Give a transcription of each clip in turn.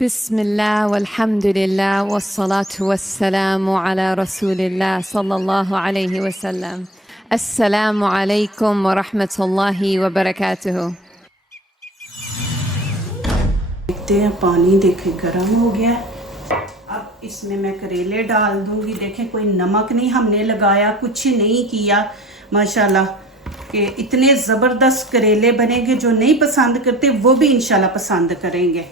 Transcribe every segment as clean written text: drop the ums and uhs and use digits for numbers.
बिस्मिल्लाह वल्हम्दुलिल्लाह वस्सलातु वस्सलामु अला रसूलिल्लाह सल्लल्लाहु अलैहि वसल्लम। अस्सलामु अलैकुम व रहमतुल्लाहि व बरकातुहू। देखते हैं, पानी देखें गर्म हो गया। अब इसमें मैं करेले डाल दूंगी। देखें, कोई नमक नहीं हमने लगाया, कुछ नहीं किया। माशाल्लाह कि इतने ज़बरदस्त करेले बनेंगे, जो नहीं पसंद करते वो भी इंशाल्लाह पसंद करेंगे।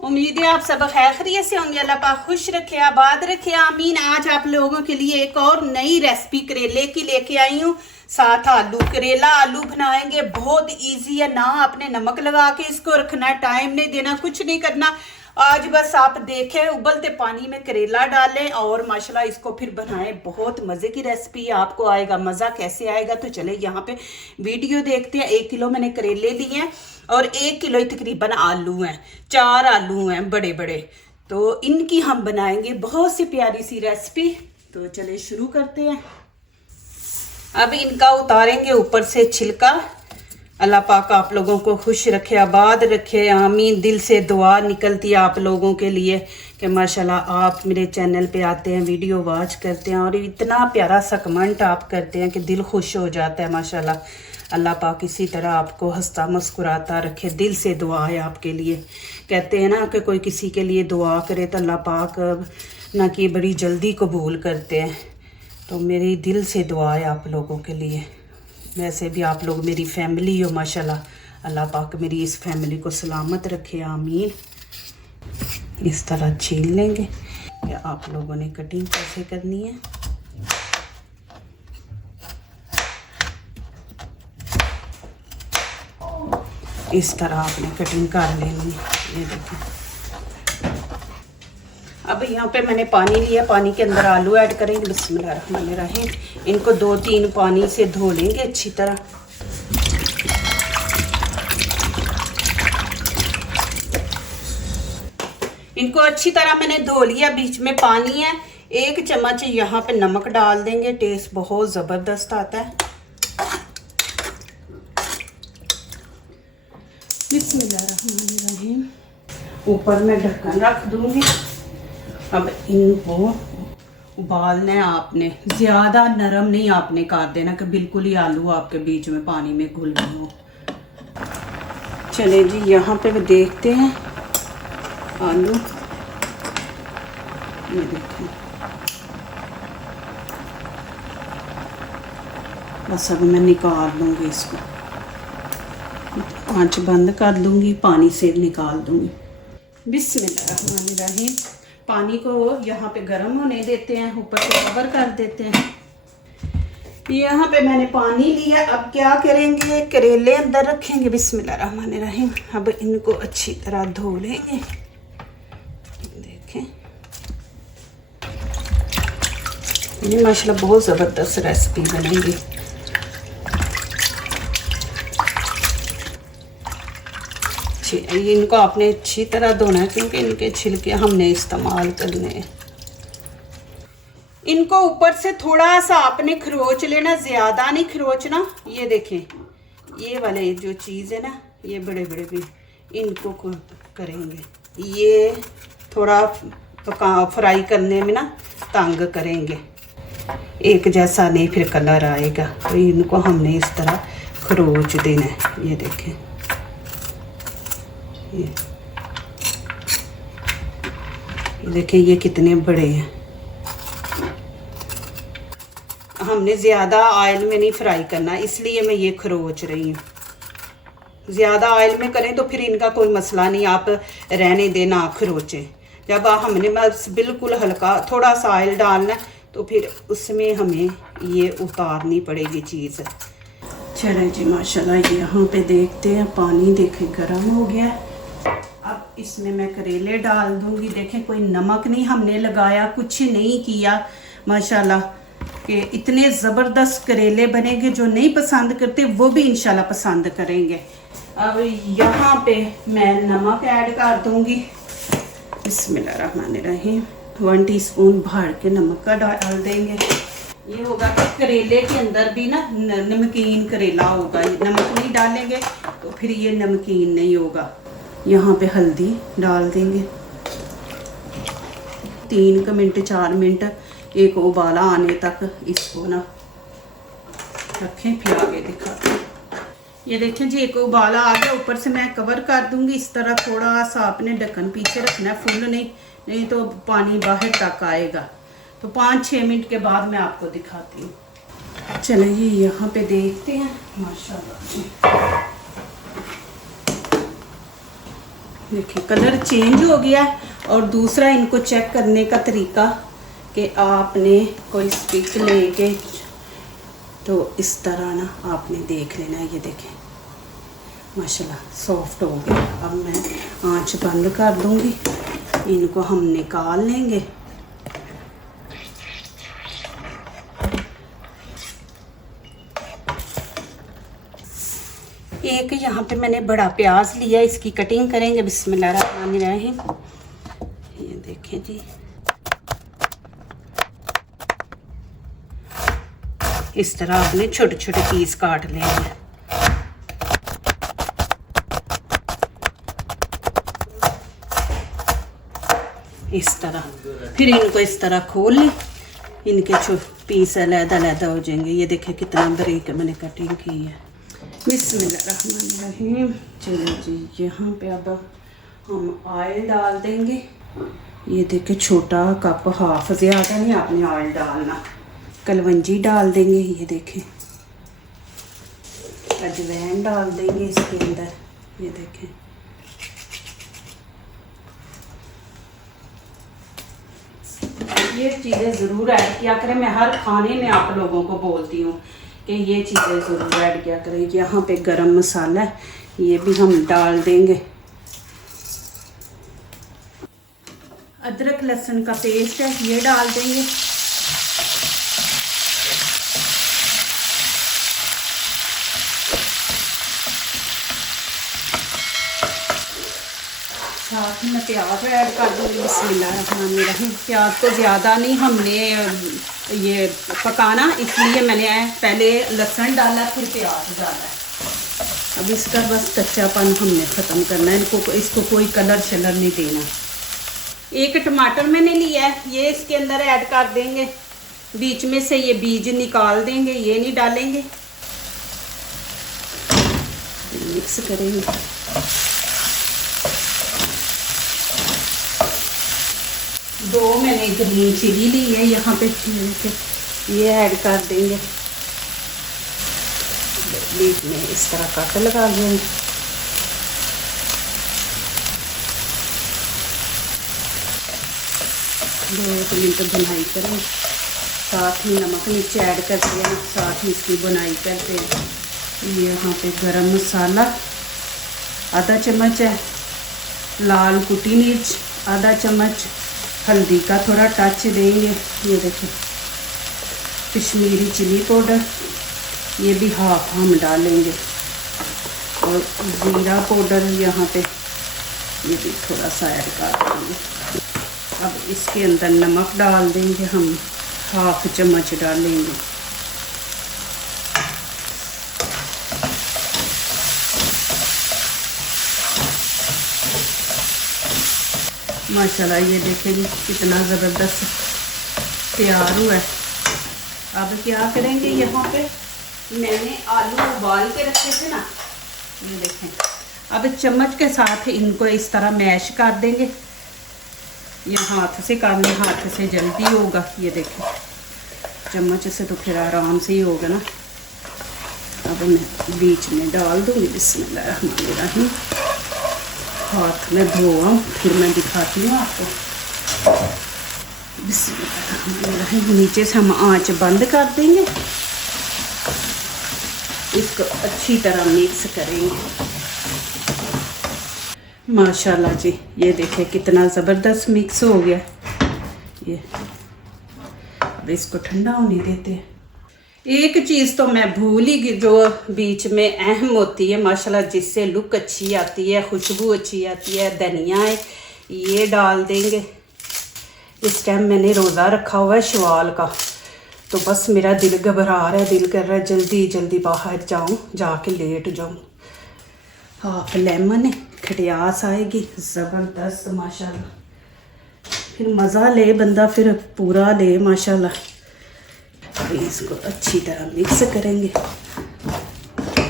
उम्मीद है आप सब खैरियत से होंगे। अल्लाह पाक खुश रखे, आबाद रखे, आमीन। आज आप लोगों के लिए एक और नई रेसिपी करेले की लेके आई हूँ। साथ आलू, करेला आलू बनाएंगे। बहुत इजी है ना, आपने नमक लगा के इसको रखना है, टाइम नहीं देना, कुछ नहीं करना। आज बस आप देखें, उबलते पानी में करेला डालें और माशाल्लाह इसको फिर बनाएं। बहुत मज़े की रेसिपी, आपको आएगा मज़ा। कैसे आएगा तो चले यहाँ पे वीडियो देखते हैं। 1 किलो मैंने करेले लिए हैं और 1 किलो तकरीबन आलू हैं। 4 आलू हैं बड़े बड़े, तो इनकी हम बनाएंगे बहुत सी प्यारी सी रेसिपी। तो चले शुरू करते हैं। अब इनका उतारेंगे ऊपर से छिलका। अल्लाह पाक आप लोगों को खुश रखे, आबाद रखे, आमीन। दिल से दुआ निकलती है आप लोगों के लिए कि माशाल्लाह आप मेरे चैनल पे आते हैं, वीडियो वॉच करते हैं और इतना प्यारा सा कमेंट आप करते हैं कि दिल खुश हो जाता है। माशाल्लाह अल्लाह पाक इसी तरह आपको हंसता मुस्कुराता रखे। दिल से दुआ है आपके लिए। कहते हैं ना कि कोई किसी के लिए दुआ करे तो अल्लाह पाक ना कि बड़ी जल्दी कबूल करते हैं। तो मेरी दिल से दुआ है आप लोगों के लिए। वैसे भी आप लोग मेरी फैमिली हो माशाल्लाह। अल्लाह पाक मेरी इस फैमिली को सलामत रखे, आमीन। इस तरह छील लेंगे। या आप लोगों ने कटिंग कैसे करनी है, इस तरह आपने कटिंग कर लेनी है। ये देखिए, अब यहाँ पे मैंने पानी लिया, पानी के अंदर आलू ऐड करेंगे। बिस्मिल्लाहिर्रहमानिर्रहीम। इनको 2-3 पानी से धो लेंगे अच्छी तरह। इनको अच्छी तरह मैंने धो लिया, बीच में पानी है। 1 चम्मच यहाँ पे नमक डाल देंगे, टेस्ट बहुत ज़बरदस्त आता है। बिस्मिल्लाहिर्रहमानिर्रहीम। ऊपर मैं ढक्कन रख दूंगी। अब इनको उबालना है आपने, ज़्यादा नरम नहीं आपने कर देना कि बिल्कुल ही आलू आपके बीच में पानी में घुल गए हो। चले जी, यहाँ पे भी देखते हैं आलू। ये देखिए, बस अब मैं निकाल लूँगी इसको। आँच बंद कर दूँगी, पानी से निकाल दूँगी। बिस्मिल्लाहिर्रहमानिर्रहीम। पानी को यहाँ पे गर्म होने देते हैं, ऊपर से कवर कर देते हैं। यहाँ पे मैंने पानी लिया। अब क्या करेंगे, करेले अंदर रखेंगे। बिस्मिल्लाहिर्रहमानिर्रहीम। अब इनको अच्छी तरह धो लेंगे। देखें, ये माशाल्लाह बहुत ज़बरदस्त रेसिपी बनेगी। इनको आपने अच्छी तरह धोना है क्योंकि इनके छिलके हमने इस्तेमाल करने हैं। इनको ऊपर से थोड़ा सा आपने खरोच लेना, ज़्यादा नहीं खरोचना। ये देखें, ये वाले जो चीज़ है ना, ये बड़े बड़े भी इनको करेंगे। ये थोड़ा फ्राई करने में ना तंग करेंगे, एक जैसा नहीं फिर कलर आएगा। तो इनको हमने इस तरह खरोच देना है। ये देखें, ये देखें, ये कितने बड़े हैं। हमने ज़्यादा ऑयल में नहीं फ्राई करना, इसलिए मैं ये खरोच रही हूँ। ज़्यादा ऑयल में करें तो फिर इनका कोई मसला नहीं, आप रहने देना खरोचें। जब हमने बस बिल्कुल हल्का थोड़ा सा ऑयल डालना तो फिर उसमें हमें ये उतारनी पड़ेगी चीज़। चले जी, माशाल्लाह यहाँ पे देखते हैं, पानी देखें गर्म हो गया। अब इसमें मैं करेले डाल दूंगी। देखें, कोई नमक नहीं हमने लगाया, कुछ नहीं किया। माशाल्लाह कि इतने ज़बरदस्त करेले बनेंगे, जो नहीं पसंद करते वो भी इंशाल्लाह पसंद करेंगे। अब यहाँ पे मैं नमक ऐड कर दूंगी। बिस्मिल्लाहिर्रहमानिर्रहीम। 1 टीस्पून भर के नमक का डाल देंगे। ये होगा कि करेले के अंदर भी ना नमकीन करेला होगा। नमक नहीं डालेंगे तो फिर ये नमकीन नहीं होगा। यहाँ पे हल्दी डाल देंगे। 3 मिनट 4 मिनट एक उबाला आने तक इसको ना रखें, फिर आगे दिखाते हैं। ये देखें जी, एक उबाला आ गया। ऊपर से मैं कवर कर दूंगी इस तरह, थोड़ा सा आपने ढक्कन पीछे रखना है, फुल नहीं तो पानी बाहर तक आएगा। तो 5-6 मिनट के बाद मैं आपको दिखाती हूँ। चलिए यहाँ पे देखते हैं। माशाल्लाह जी, देखिए कलर चेंज हो गया है। और दूसरा इनको चेक करने का तरीका कि आपने कोई स्टिक लेके तो इस तरह ना आपने देख लेना है। ये देखें माशाल्लाह सॉफ्ट हो गया। अब मैं आंच बंद कर दूंगी, इनको हम निकाल लेंगे। एक यहाँ पे मैंने बड़ा प्याज लिया, इसकी कटिंग करेंगे। बिस्मिल्लाहिर्रहमानिर्रहीम। ये देखें जी, इस तरह आपने छोटे छोटे पीस काट लेने हैं। इस तरह फिर इनको इस तरह खोल लें, इनके पीस अलग-अलग हो जाएंगे। ये देखें कितना बारीक मैंने कटिंग की है। बिस्मिल्लाहिर्रहमानिर्रहीम। चलो जी, यहाँ पे अब हम ऑयल डाल देंगे। ये देखें छोटा कप, हाफ ज़्यादा नहीं आपने ऑयल डालना। कलवंजी डाल देंगे। ये देखें अजवाइन डाल देंगे इसके अंदर। ये देखें ये चीज़ें ज़रूर ऐड किया करें। मैं हर खाने में आप लोगों को बोलती हूँ कि ये चीज़ें ज़रूर ऐड किया करें। यहाँ पे गरम मसाला है, ये भी हम डाल देंगे। अदरक लहसुन का पेस्ट है, ये डाल देंगे। साथ ही मैं प्याज ऐड कर दूँगी। बिस्मिल्लाहिर्रहमानिर्रहीम। प्याज को ज़्यादा नहीं हमने ये पकाना, इसलिए मैंने पहले लहसुन डाला फिर प्याज डाला। अब इसका बस कच्चापन हमने ख़त्म करना है। इसको कोई कलर शलर नहीं देना। एक टमाटर मैंने लिया है, ये इसके अंदर ऐड कर देंगे। बीच में से ये बीज निकाल देंगे, ये नहीं डालेंगे। मिक्स करेंगे। दो मैंने ग्रीन चिली ली है, यहाँ पे ये ऐड कर देंगे। बीच में इस तरह कट लगा देंगे। दो मिनट बुनाई करें, साथ ही नमक नीचे ऐड करते हैं, साथ ही इसकी बुनाई करते हैं। यहाँ पे गरम मसाला आधा चम्मच है, लाल कुटी मिर्च आधा चम्मच, हल्दी का थोड़ा टच देंगे। ये देखिए कश्मीरी चिली पाउडर, ये भी हाफ हम डालेंगे। और ज़ीरा पाउडर यहाँ पे ये भी थोड़ा सा ऐड कर देंगे। अब इसके अंदर नमक डाल देंगे, हम हाफ चम्मच डालेंगे। माशाल्लाह ये देखें जी कितना ज़बरदस्त तैयार हुआ है। अब क्या करेंगे, यहाँ पे मैंने आलू उबाल के रखे थे ना, ये देखें। अब चम्मच के साथ इनको इस तरह मैश कर देंगे। ये हाथ से करने, हाथ से जल्दी होगा। ये देखें चम्मच से तो फिर आराम से ही होगा ना। अब मैं बीच में डाल दूँगी। बिस्मिल्लाहिर्रहमानिर्रहीम। हाथ में धोआ फिर मैं दिखाती हूँ आपको। बिस्मिल्लाहिर्रहमानिर्रहीम। नीचे से हम आंच बंद कर देंगे, इसको अच्छी तरह मिक्स करेंगे। माशाल्लाह जी ये देखें कितना ज़बरदस्त मिक्स हो गया। ये अब इसको ठंडा होने देते हैं। एक चीज़ तो मैं भूल ही गई जो बीच में अहम होती है माशाल्लाह, जिससे लुक अच्छी आती है, खुशबू अच्छी आती है, धनिया है, ये डाल देंगे। इस टाइम मैंने रोज़ा रखा हुआ है शवाल का, तो बस मेरा दिल घबरा रहा है, दिल कर रहा है जल्दी जल्दी बाहर जाऊं, जाके लेट जाऊं। हाफ लेमन है, खटियास आएगी ज़बरदस्त माशाल्लाह। फिर मज़ा ले बंदा, फिर पूरा ले माशाल्लाह। अभी इसको अच्छी तरह मिक्स करेंगे।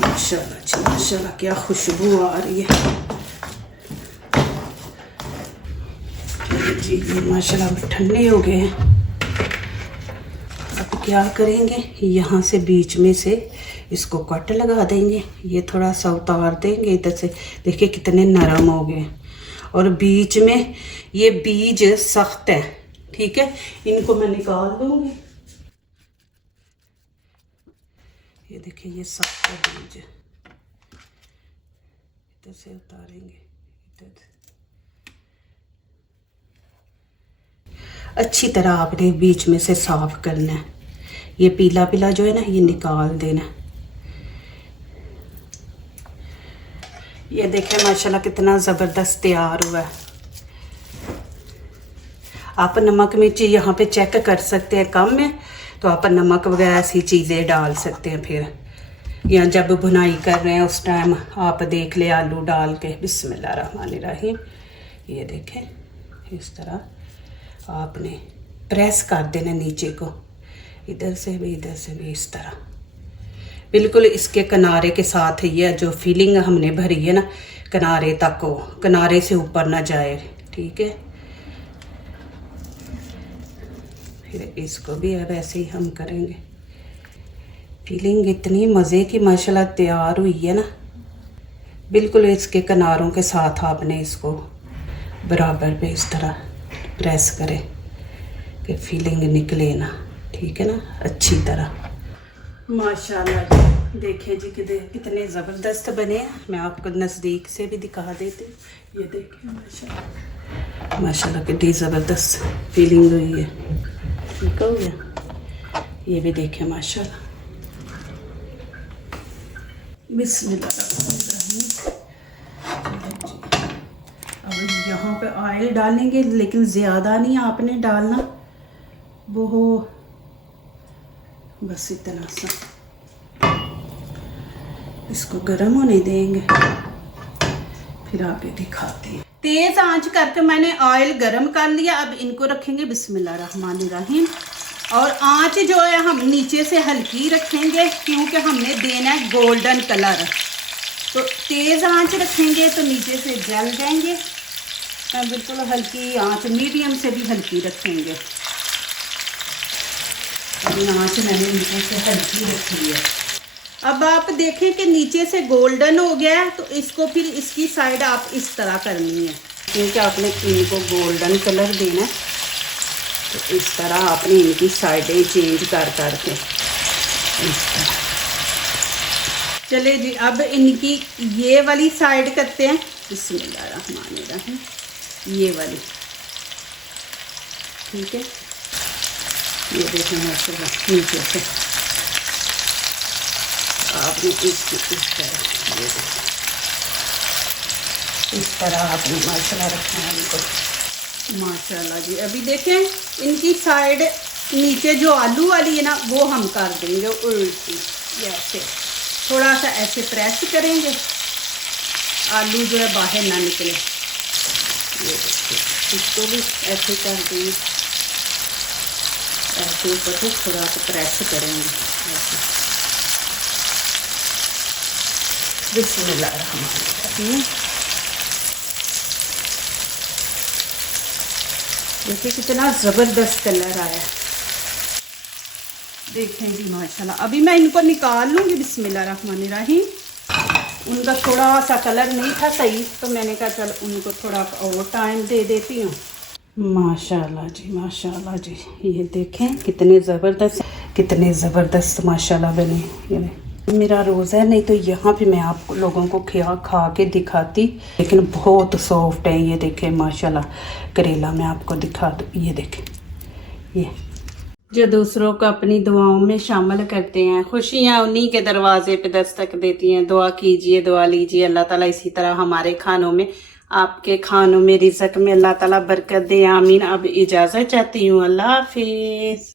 माशाल्लाह जी माशाल्लाह, क्या खुशबू आ रही है जी। ये माशाल्लाह ठंडे हो गए हैं। अब क्या करेंगे, यहाँ से बीच में से इसको कट लगा देंगे। ये थोड़ा सा उतार देंगे इधर से, देखिए कितने नरम हो गए। और बीच में ये बीज सख्त है, ठीक है, इनको मैं निकाल दूंगी। ये देखिए ये सख्त है बीज, इधर से उतारेंगे। इधर अच्छी तरह आपने बीच में से साफ करना है। ये पीला पीला जो है ना, ये निकाल देना। ये देखें माशाल्लाह कितना ज़बरदस्त तैयार हुआ है। आप नमक मिर्च यहाँ पे चेक कर सकते हैं, कम है तो आप नमक वगैरह ऐसी चीज़ें डाल सकते हैं। फिर या जब भुनाई कर रहे हैं उस टाइम आप देख ले आलू डाल के। बिस्मिल्लाहिर्रहमानिर्रहीम। ये देखें इस तरह आपने प्रेस कर देना नीचे को, इधर से भी इस तरह, बिल्कुल इसके किनारे के साथ। ये जो फिलिंग हमने भरी है ना, किनारे तक हो, किनारे से ऊपर ना जाए, ठीक है। फिर इसको भी अब ऐसे ही हम करेंगे। फिलिंग इतनी मज़े की माशाल्लाह तैयार हुई है ना, बिल्कुल इसके किनारों के साथ आपने इसको बराबर पे इस तरह प्रेस करें कि फिलिंग निकले ना, ठीक है ना, अच्छी तरह। माशाल्लाह जी देखें जी कितने ज़बरदस्त बने हैं। मैं आपको नज़दीक से भी दिखा देती हूँ। ये देखें माशाल्लाह माशाल्लाह कितनी ज़बरदस्त फीलिंग हुई है, ठीक हो गया। ये भी देखें माशाल्लाह। बिस्मिल्लाहिर्रहमानिर्रहीम। अब यहाँ पे ऑयल डालेंगे, लेकिन ज़्यादा नहीं आपने डालना, वो बस इतना सा। इसको गर्म होने देंगे, फिर आगे दिखाते हैं। तेज़ आंच करके मैंने ऑयल गर्म कर लिया। अब इनको रखेंगे बिस्मिल्लाहिर्रहमानिर्रहीम। और आंच जो है हम नीचे से हल्की रखेंगे, क्योंकि हमने देना है गोल्डन कलर। तो तेज़ आंच रखेंगे तो नीचे से जल जाएंगे। बिल्कुल हल्की आंच, मीडियम से भी हल्की रखेंगे। आंच मैंने नीचे से हल्की रखी है। अब आप देखें कि नीचे से गोल्डन हो गया है, तो इसको फिर इसकी साइड आप इस तरह करनी है, क्योंकि आपने इनको गोल्डन कलर देना है। तो इस तरह आपने इनकी साइडें चेंज कर करके इस तरह। चले जी, अब इनकी ये वाली साइड करते हैं। बिस्मिल्लाहिर्रहमानिर्रहीम। ये वाली, ठीक है। ये देखें माशाल्लाह नीचे से आपने इसकी इस तरह, ये देखें इस तरह आपने माशाल्लाह रखना है इनको। माशाल्लाह जी अभी देखें इनकी साइड नीचे जो आलू वाली है ना, वो हम कर देंगे उल्टी। ऐसे थोड़ा सा ऐसे प्रेस करेंगे, आलू जो है बाहर ना निकले। ये देखिए, इसको भी ऐसे कर देंगे, ऐसे ऊपर से थोड़ा सा प्रेस करेंगे ऐसे। बिस्मिल्लाहिर्रहमानिर्रहीम। देखिए कितना ज़बरदस्त कलर आया, देखें जी माशाल्लाह। अभी मैं इनको निकाल लूँगी। बिस्मिल्लाहिर्रहमानिर्रहीम। उनका थोड़ा सा कलर नहीं था सही, तो मैंने कहा चल उनको थोड़ा और टाइम दे देती हूँ। माशाल्लाह जी माशाल्लाह जी। ये देखें कितने ज़बरदस्त माशाल्लाह बने। ये मेरा रोज़ा है, नहीं तो यहाँ पे मैं आप लोगों को खा के दिखाती, लेकिन बहुत सॉफ्ट है। ये देखें माशाल्लाह। करेला मैं आपको दिखा दूँ, ये देखें। ये जो दूसरों को अपनी दुआओं में शामिल करते हैं, खुशियाँ उन्हीं के दरवाजे पे दस्तक देती हैं। दुआ कीजिए, दुआ लीजिए, अल्लाह ताला इसी तरह हमारे खानों में, आपके खानों में, रिज़्क़ में अल्लाह ताला बरकत दे। आमीन। अब इजाज़त चाहती हूँ, अल्लाह हाफिज़।